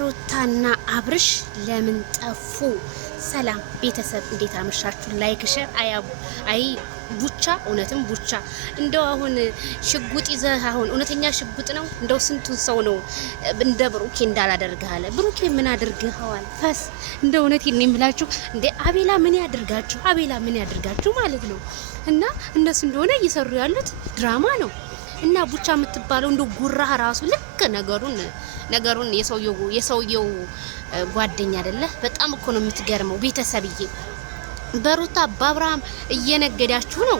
ሩታና አብርሽ ለምን ጠፉ? ሰላም ቤተሰብ እንዴት አመሻችሁ? ላይክ ሼር። አይ ቡቻ እውነትም ቡቻ እንደው አሁን ሽጉጥ ይዘህ አሁን እውነተኛ ሽጉጥ ነው። እንደው ስንቱን ሰው ነው እንደ ብሩኬ እንዳላደርግህ አለ። ብሩኬ ምን አድርግኸዋል? ፈስ እንደ እውነቴን ነው የምላችሁ። እንደ አቤላ ምን ያድርጋችሁ? አቤላ ምን ያድርጋችሁ ማለት ነው። እና እነሱ እንደሆነ እየሰሩ ያሉት ድራማ ነው። እና ቡቻ የምትባለው እንደ ጉራህ ራሱ ልክ ነገሩን የሰውየው ጓደኛ አይደለ? በጣም እኮ ነው የምትገርመው። ቤተሰብዬ በሩታ በአብርሃም እየነገዳችሁ ነው፣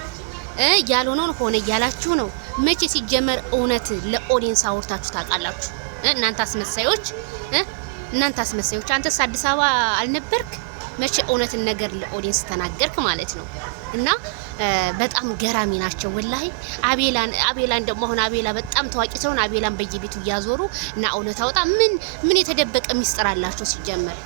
ያልሆነውን ሆነ እያላችሁ ነው። መቼ ሲጀመር እውነት ለኦዲየንስ አውርታችሁ ታውቃላችሁ? እናንተ አስመሳዮች፣ አንተስ አዲስ አበባ አልነበርክ? መቼ እውነትን ነገር ለኦዲየንስ ተናገርክ ማለት ነው? እና በጣም ገራሚ ናቸው ወላሂ። አቤላን ደግሞ አሁን አቤላ በጣም ታዋቂ ሰውን አቤላን በየቤቱ እያዞሩ እና እውነት አውጣ። ምን የተደበቀ ሚስጥር አላችሁ? ሲጀመር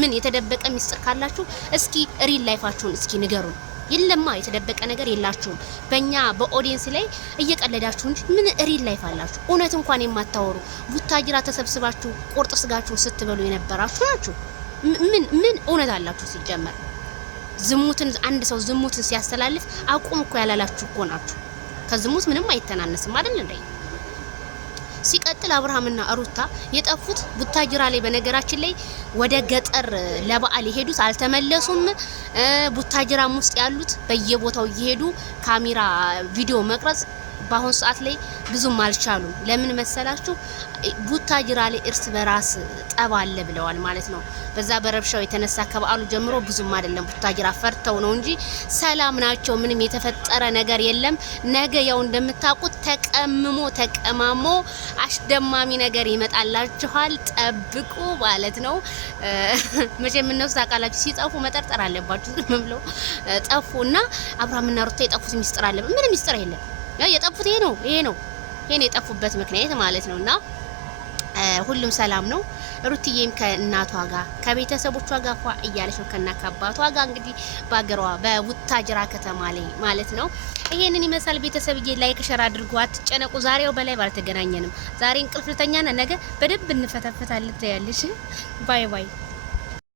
ምን የተደበቀ ሚስጥር ካላችሁ እስኪ ሪል ላይፋችሁን እስኪ ንገሩን። የለማ የተደበቀ ነገር የላችሁም። በእኛ በኦዲየንስ ላይ እየቀለዳችሁ እንጂ ምን ሪል ላይፍ አላችሁ? እውነት እንኳን የማታወሩ ቡታጅራ ተሰብስባችሁ ቁርጥ ስጋችሁን ስትበሉ የነበራችሁ ናችሁ። ምን እውነት አላችሁ? ሲጀመር ዝሙትን አንድ ሰው ዝሙትን ሲያስተላልፍ አቁም እኮ ያላላችሁ እኮ ናችሁ። ከዝሙት ምንም አይተናነስም አይደል እንዴ? ሲቀጥል አብርሃምና ሩታ የጠፉት ቡታጅራ ላይ በነገራችን ላይ ወደ ገጠር ለበዓል የሄዱት አልተመለሱም። ቡታጅራም ውስጥ ያሉት በየቦታው እየሄዱ ካሜራ ቪዲዮ መቅረጽ በአሁን ሰዓት ላይ ብዙም አልቻሉም። ለምን መሰላችሁ? ቡታጅራ ላይ እርስ በራስ ጠብ አለ ብለዋል ማለት ነው። በዛ በረብሻው የተነሳ ከበዓሉ ጀምሮ ብዙም አይደለም ቡታጅራ ፈርተው ነው እንጂ ሰላም ናቸው። ምንም የተፈጠረ ነገር የለም። ነገ ያው እንደምታውቁት ተቀማሞ አስደማሚ ነገር ይመጣላችኋል። ጠብቁ ማለት ነው። መቼም እነሱ ታውቃላችሁ ሲጠፉ መጠርጠር አለባችሁ። ዝም ብለው ጠፉና አብርሃምና ሩታ የጠፉት ሚስጥር አለ? ምንም ሚስጥር የለም። የጠፉት ይሄ ነው የጠፉበት ምክንያት ማለት ነውና ሁሉም ሰላም ነው። ሩትዬም ከእናቷ ጋር ከቤተሰቦቿ ጋር ፏ እያለች ነው ከና ከአባቷ ጋር እንግዲህ በአገሯ በቡታጅራ ከተማ ላይ ማለት ነው። ይሄንን ይመስላል። ቤተሰብዬ ላይክ ሸር አድርጉ፣ አትጨነቁ። ዛሬው በላይ ባልተገናኘንም ዛሬ እንቅልፍ ልተኛና ነገ በደንብ እንፈተፈታለን። ያለሽ ባይ ባይ